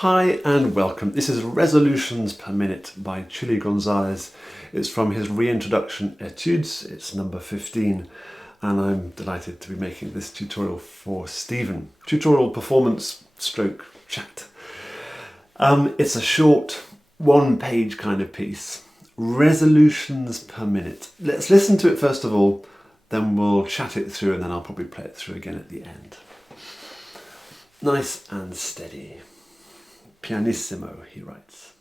Hi and welcome. This is Resolutions per Minute by Chilly Gonzales. It's from his Re-Introduction Etudes. It's number 15 and I'm delighted to be making this tutorial for Stephen. Tutorial performance stroke chat. It's a short one-page kind of piece. Resolutions per minute. Let's listen to it first of all, then we'll chat it through and then I'll probably play it through again at the end. Nice and steady. Pianissimo, he writes.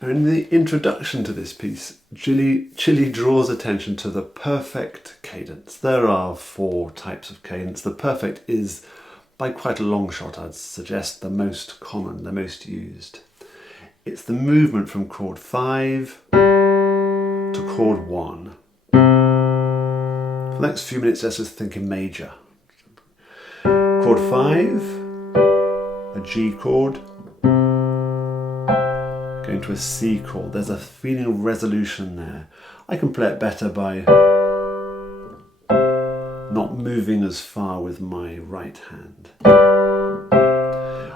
In the introduction to this piece, Chilly draws attention to the perfect cadence. There are 4 types of cadence. The perfect is, by quite a long shot, I'd suggest the most common, the most used. It's the movement from chord 5 to chord 1. For the next few minutes, let's just think in major. Chord 5, a G chord, going to a C chord. There's a feeling of resolution there. I can play it better by not moving as far with my right hand.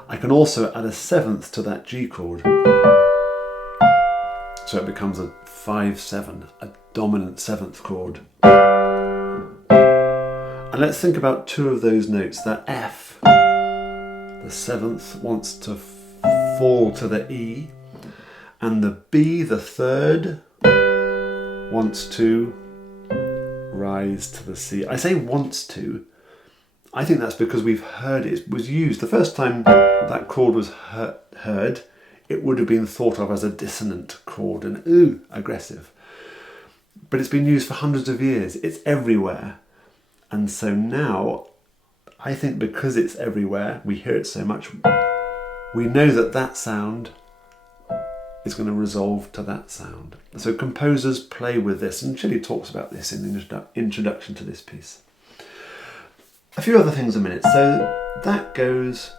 I can also add a 7th to that G chord. So it becomes a 5-7, a dominant 7th chord. And let's think about 2 of those notes. That F, the 7th, wants to fall to the E. And the B, the 3rd, wants to rise to the C. I say wants to. I think that's because we've heard it was used. The first time that chord was heard, it would have been thought of as a dissonant chord and aggressive. But it's been used for hundreds of years. It's everywhere. And so now, I think because it's everywhere, we hear it so much, we know that that sound is going to resolve to that sound. So composers play with this, and Chilly talks about this in the introduction to this piece. A few other things a minute. So that goes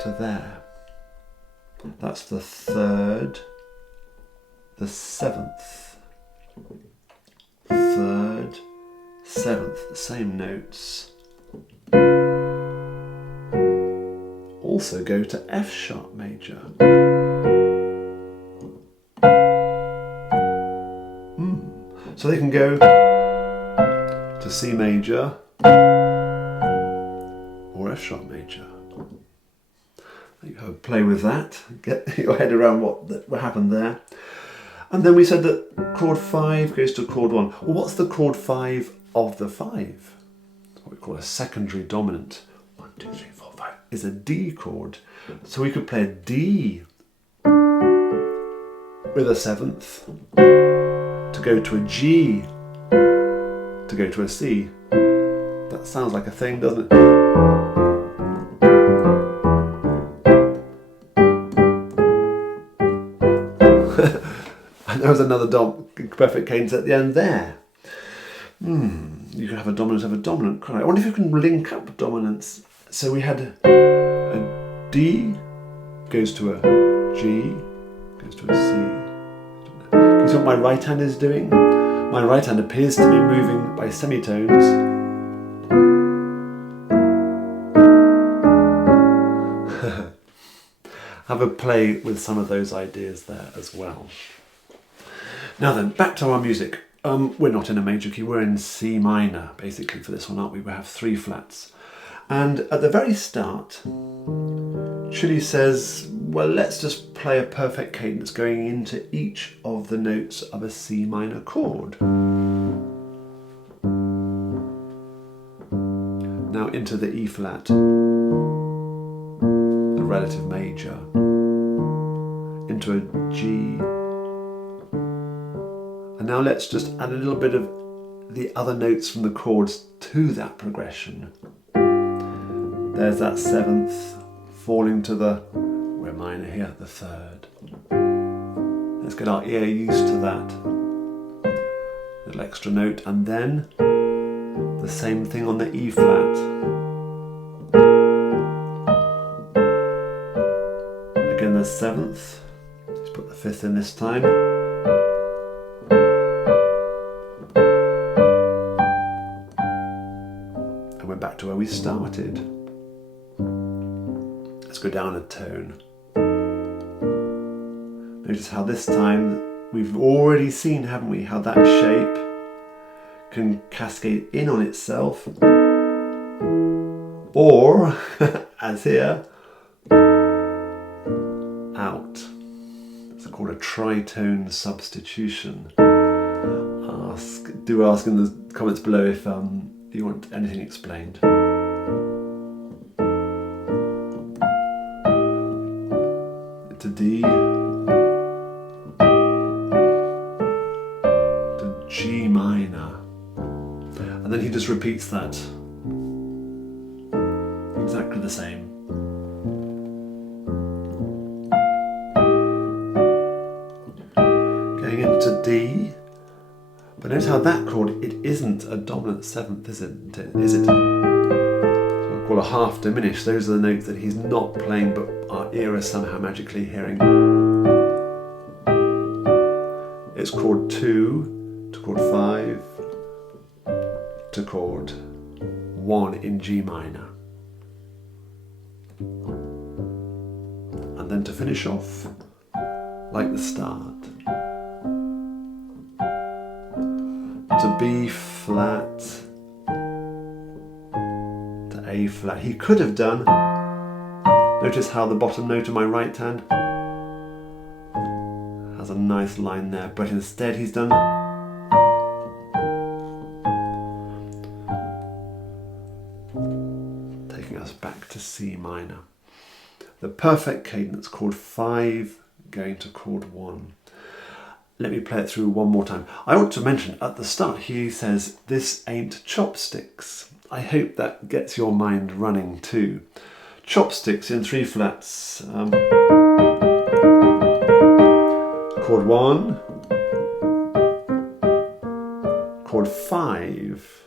to there. That's the 3rd, the 7th, 3rd, 7th, the same notes. Also go to F sharp major. So they can go to C major or F sharp major. You go play with that, get your head around what happened there. And then we said that chord 5 goes to chord 1. Well, what's the chord 5 of the 5? What we call a secondary dominant. 1, 2, 3, 4, 5 is a D chord. So we could play a D with a 7th. To go to a G, to go to a C. That sounds like a thing, doesn't it? And there was another perfect cadence at the end there. You can have a dominant, I wonder if you can link up dominants. So we had a D goes to a G, goes to a C. Can you see what my right hand is doing? My right hand appears to be moving by semitones. Have a play with some of those ideas there as well. Now then, back to our music. We're not in a major key, we're in C minor, basically, for this one, aren't we? We have 3 flats. And at the very start, Chilly says, well, let's just play a perfect cadence going into each of the notes of a C minor chord. Now into the E flat, the relative major, into a G, and now let's just add a little bit of the other notes from the chords to that progression. There's that 7th falling to the, we're minor here, the 3rd. Let's get our ear used to that little extra note, and then the same thing on the E flat. Again the 7th, let's put the 5th in this time. And we're back to where we started. Let's go down a tone. Notice how this time we've already seen, haven't we, how that shape can cascade in on itself, or, as here, out. It's called a tritone substitution. Do ask in the comments below if you want anything explained. To D, to G minor, and then he just repeats that exactly the same. Going into D, but notice how that chord, it isn't a dominant 7th, is it? So I call a half diminished. Those are the notes that he's not playing, but our ear is somehow magically hearing. It's chord 2 to chord 5 to chord 1 in G minor. And then to finish off, like the start, to B flat, to A flat. He could have done, notice how the bottom note of my right hand has a nice line there, but instead he's done taking us back to C minor. The perfect cadence, chord 5 going to chord 1. Let me play it through one more time. I ought to mention at the start he says, this ain't chopsticks. I hope that gets your mind running too. Chopsticks in 3 flats. Chord 1, chord 5,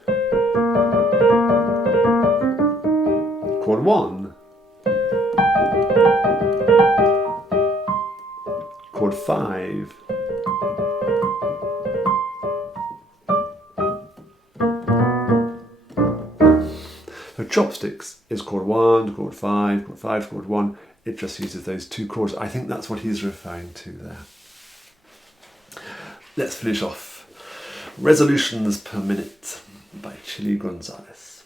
chord 1, chord 5, so chopsticks is chord 1, chord 5, chord 5, chord 1. It just uses those 2 chords. I think that's what he's referring to there. Let's finish off. Resolutions per minute by Chilly Gonzales.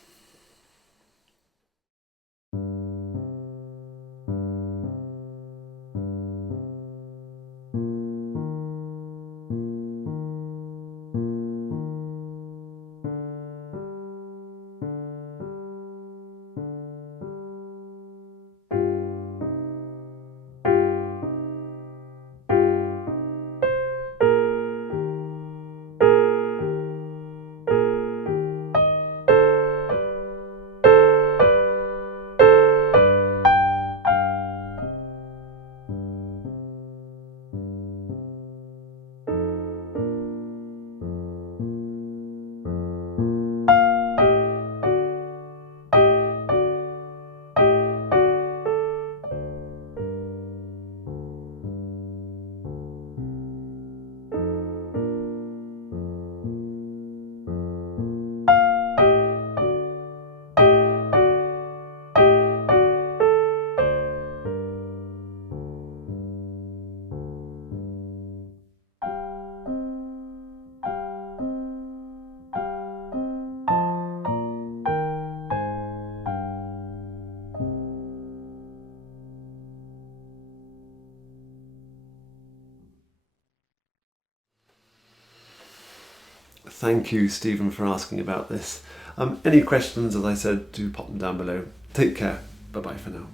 Thank you, Stephen, for asking about this. Any questions, as I said, do pop them down below. Take care. Bye-bye for now.